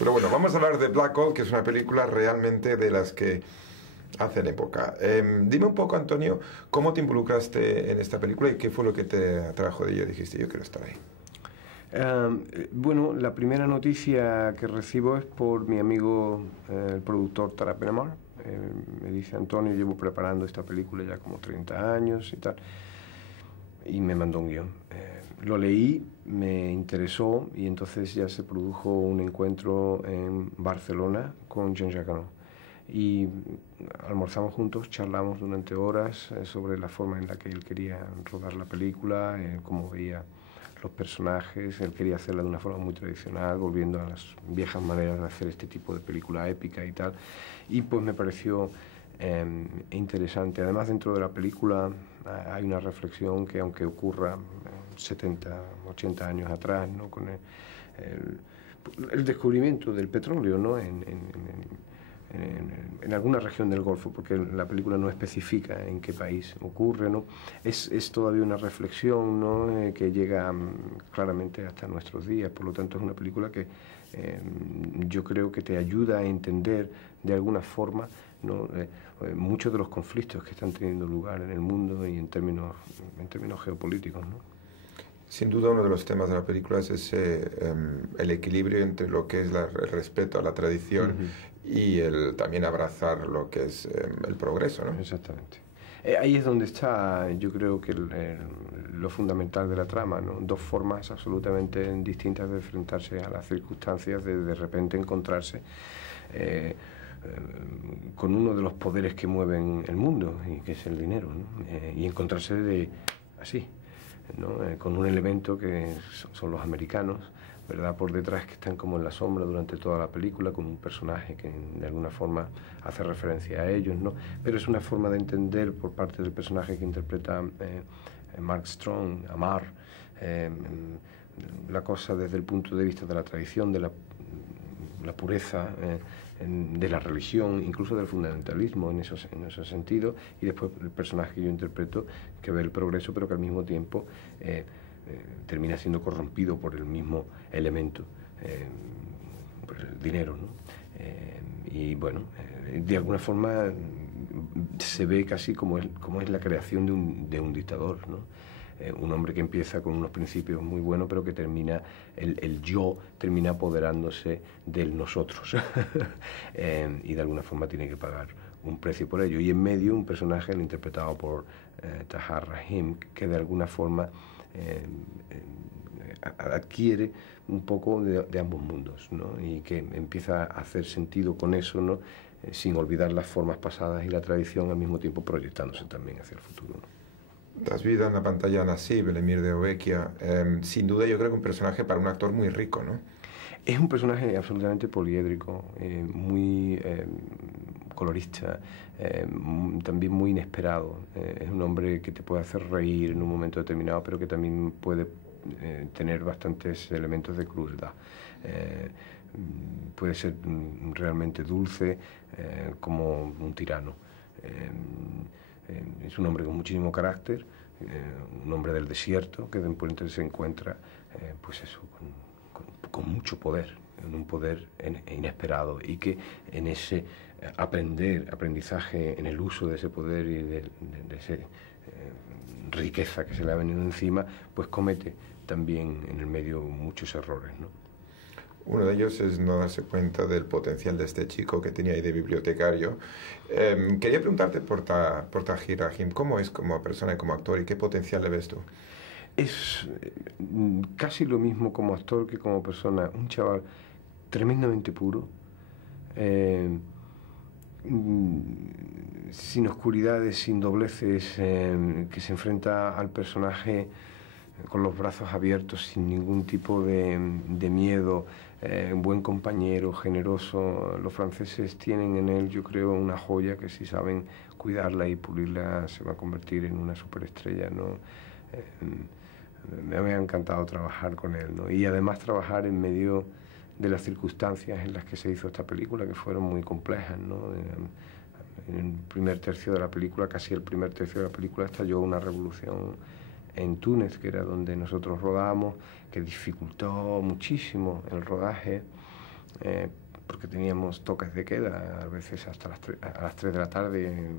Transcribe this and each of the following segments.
Pero bueno, vamos a hablar de Black Gold, que es una película realmente de las que hacen época. Dime un poco, Antonio, ¿cómo te involucraste en esta película y qué fue lo que te atrajo de ella? Dijiste, yo quiero estar ahí. Bueno, la primera noticia que recibo es por mi amigo, el productor Tara Penamar. Me dice, Antonio, llevo preparando esta película ya como 30 años y tal. Y me mandó un guión. Lo leí, me interesó y entonces ya se produjo un encuentro en Barcelona con Jean-Jacques Annaud. Y almorzamos juntos, charlamos durante horas sobre la forma en la que él quería rodar la película, cómo veía los personajes. Él quería hacerla de una forma muy tradicional, volviendo a las viejas maneras de hacer este tipo de película épica y tal. Y pues me pareció interesante. Además, dentro de la película hay una reflexión que, aunque ocurra 70, 80 años atrás, ¿no? Con el descubrimiento del petróleo, ¿no? En alguna región del Golfo, porque la película no especifica en qué país ocurre, ¿no? Es todavía una reflexión, ¿no? Que llega claramente hasta nuestros días. Por lo tanto, es una película que yo creo que te ayuda a entender de alguna forma, ¿no? Muchos de los conflictos que están teniendo lugar en el mundo y en términos geopolíticos, ¿no? Sin duda uno de los temas de la película es ese, el equilibrio entre lo que es el respeto a la tradición y el también abrazar lo que es el progreso, ¿no? Exactamente. Ahí es donde está, yo creo que lo fundamental de la trama, ¿no? Dos formas absolutamente distintas de enfrentarse a las circunstancias, de repente encontrarse con uno de los poderes que mueven el mundo, y que es el dinero, ¿no? Y encontrarse así, ¿no? Con un elemento que son los americanos, ¿verdad? Por detrás, que están como en la sombra durante toda la película, con un personaje que de alguna forma hace referencia a ellos, ¿no? Pero es una forma de entender por parte del personaje que interpreta Mark Strong, Amar, la cosa desde el punto de vista de la tradición, de la pureza, de la religión, incluso del fundamentalismo en esos sentidos, y después el personaje que yo interpreto, que ve el progreso, pero que al mismo tiempo termina siendo corrompido por el mismo elemento, por el dinero, ¿no? Y bueno, de alguna forma se ve casi como es la creación de un dictador, ¿no? Un hombre que empieza con unos principios muy buenos, pero que termina, el yo termina apoderándose del nosotros. Y de alguna forma tiene que pagar un precio por ello. Y en medio un personaje interpretado por Tahar Rahim, que de alguna forma adquiere un poco de ambos mundos, ¿no? Y que empieza a hacer sentido con eso, ¿no? Sin olvidar las formas pasadas y la tradición, al mismo tiempo proyectándose también hacia el futuro, ¿no? Das vida en la pantalla a Nassib, el emir de Obequia. Sin duda yo creo que un personaje para un actor muy rico, ¿no? Es un personaje absolutamente poliédrico, muy colorista, también muy inesperado. Es un hombre que te puede hacer reír en un momento determinado, pero que también puede tener bastantes elementos de crueldad. Puede ser realmente dulce, como un tirano. Es un hombre con muchísimo carácter, un hombre del desierto, que de repente se encuentra, pues eso, con mucho poder, en un poder inesperado, y que en ese aprendizaje, en el uso de ese poder y de esa riqueza que se le ha venido encima, pues comete también en el medio muchos errores, ¿no? Uno de ellos es no darse cuenta del potencial de este chico que tenía ahí de bibliotecario. Quería preguntarte por Tahar Rahim, ¿cómo es como persona y como actor y qué potencial le ves tú? Es casi lo mismo como actor que como persona. Un chaval tremendamente puro, sin oscuridades, sin dobleces, que se enfrenta al personaje con los brazos abiertos, sin ningún tipo de miedo, buen compañero, generoso. Los franceses tienen en él, yo creo, una joya que, si saben cuidarla y pulirla, se va a convertir en una superestrella, ¿no? Me ha encantado trabajar con él, ¿no? Y además trabajar en medio de las circunstancias en las que se hizo esta película, que fueron muy complejas, ¿no? En el primer tercio de la película, casi el primer tercio de la película, estalló una revolución en Túnez, que era donde nosotros rodamos, que dificultó muchísimo el rodaje. porque teníamos toques de queda, a veces hasta a las 3 de la tarde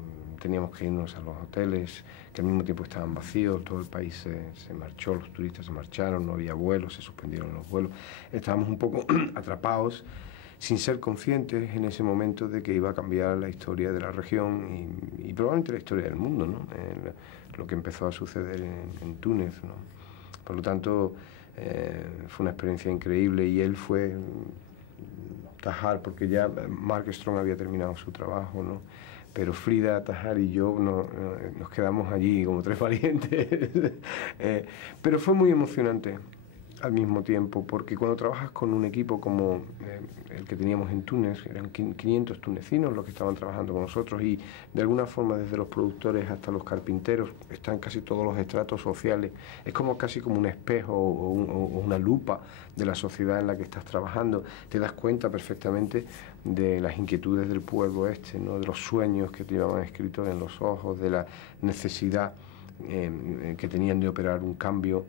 teníamos que irnos a los hoteles, que al mismo tiempo estaban vacíos, todo el país se marchó, los turistas se marcharon, no había vuelos, se suspendieron los vuelos, estábamos un poco atrapados, sin ser conscientes en ese momento de que iba a cambiar la historia de la región y probablemente la historia del mundo, ¿no? Lo que empezó a suceder en Túnez, ¿no? Por lo tanto, fue una experiencia increíble y él fue Tahar, porque ya Mark Strong había terminado su trabajo, ¿no? Pero Frida, Tahar y yo nos quedamos allí como tres valientes. Pero fue muy emocionante al mismo tiempo, porque cuando trabajas con un equipo como el que teníamos en Túnez, eran 500 tunecinos los que estaban trabajando con nosotros y de alguna forma desde los productores hasta los carpinteros están casi todos los estratos sociales, es como casi como un espejo o una lupa de la sociedad en la que estás trabajando, te das cuenta perfectamente de las inquietudes del pueblo este, ¿no? De los sueños que te llevaban escritos en los ojos, de la necesidad que tenían de operar un cambio.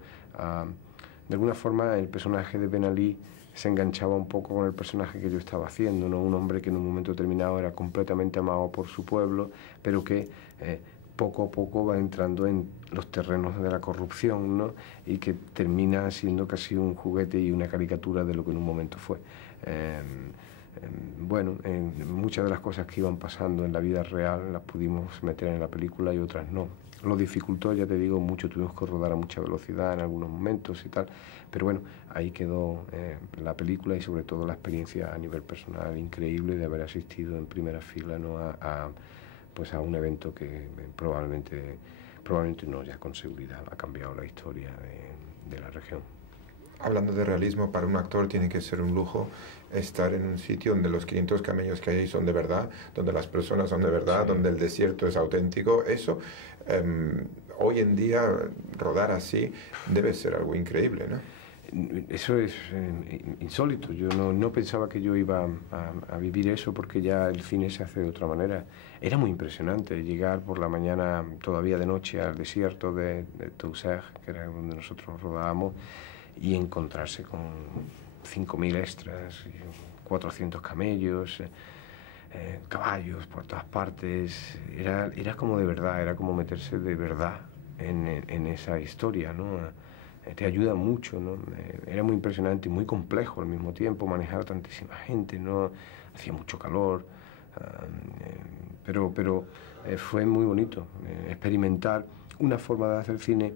De alguna forma el personaje de Ben Ali se enganchaba un poco con el personaje que yo estaba haciendo, ¿no? Un hombre que en un momento determinado era completamente amado por su pueblo, pero que poco a poco va entrando en los terrenos de la corrupción, ¿no? Y que termina siendo casi un juguete y una caricatura de lo que en un momento fue. Bueno, muchas de las cosas que iban pasando en la vida real las pudimos meter en la película y otras no. Lo dificultó, ya te digo, mucho, tuvimos que rodar a mucha velocidad en algunos momentos y tal, pero bueno, ahí quedó la película y sobre todo la experiencia a nivel personal increíble de haber asistido en primera fila, ¿no? Pues a un evento que probablemente no, ya con seguridad ha cambiado la historia de la región. Hablando de realismo, para un actor tiene que ser un lujo estar en un sitio donde los 500 camellos que hay son de verdad, donde las personas son de verdad, sí, donde el desierto es auténtico. Eso, hoy en día, rodar así debe ser algo increíble, ¿no? Eso es insólito. Yo no pensaba que yo iba a vivir eso porque ya el cine se hace de otra manera. Era muy impresionante llegar por la mañana, todavía de noche, al desierto de Tausert, que era donde nosotros rodábamos, y encontrarse con 5.000 extras, 400 camellos, caballos por todas partes. Era como de verdad, era como meterse de verdad en esa historia, ¿no? Te ayuda mucho, ¿no? Era muy impresionante y muy complejo al mismo tiempo manejar tantísima gente, ¿no? Hacía mucho calor, pero fue muy bonito experimentar una forma de hacer cine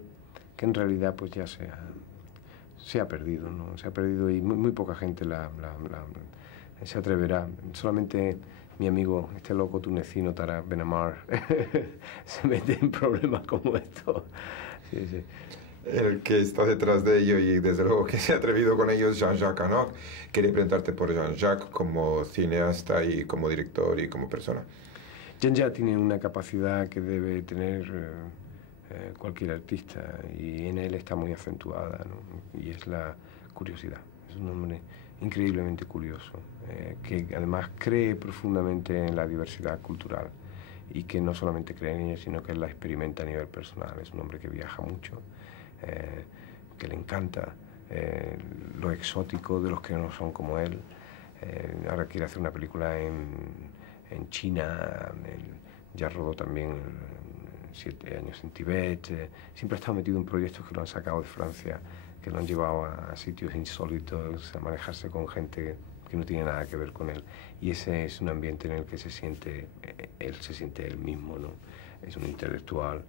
que en realidad pues ya se ha perdido, ¿no? Se ha perdido y muy poca gente se atreverá. Solamente mi amigo, este loco tunecino, Tara Benamar, se mete en problemas como estos. Sí, sí. El que está detrás de ello y desde luego que se ha atrevido con ellos, Jean-Jacques Anok. Quería preguntarte por Jean-Jacques como cineasta y como director y como persona. Jean-Jacques tiene una capacidad que debe tener cualquier artista y en él está muy acentuada, ¿no? Y es la curiosidad. Es un hombre increíblemente curioso, que además cree profundamente en la diversidad cultural y que no solamente cree en ella, sino que la experimenta a nivel personal. Es un hombre que viaja mucho, que le encanta lo exótico de los que no son como él. Ahora quiere hacer una película en China, ya rodó también 7 años en Tibet. Siempre ha estado metido en proyectos que lo han sacado de Francia, que lo han llevado a sitios insólitos, a manejarse con gente que no tiene nada que ver con él. Y ese es un ambiente en el que él se siente él mismo, ¿no? Es un intelectual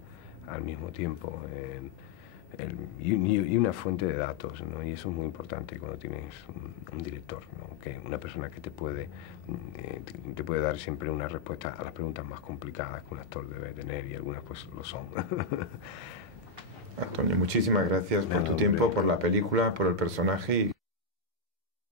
al mismo tiempo. Y una fuente de datos, ¿no? Y eso es muy importante cuando tienes un director, ¿no? Que una persona que te puede dar siempre una respuesta a las preguntas más complicadas que un actor debe tener, y algunas pues lo son. Antonio, muchísimas gracias por tu tiempo, por la película, por el personaje.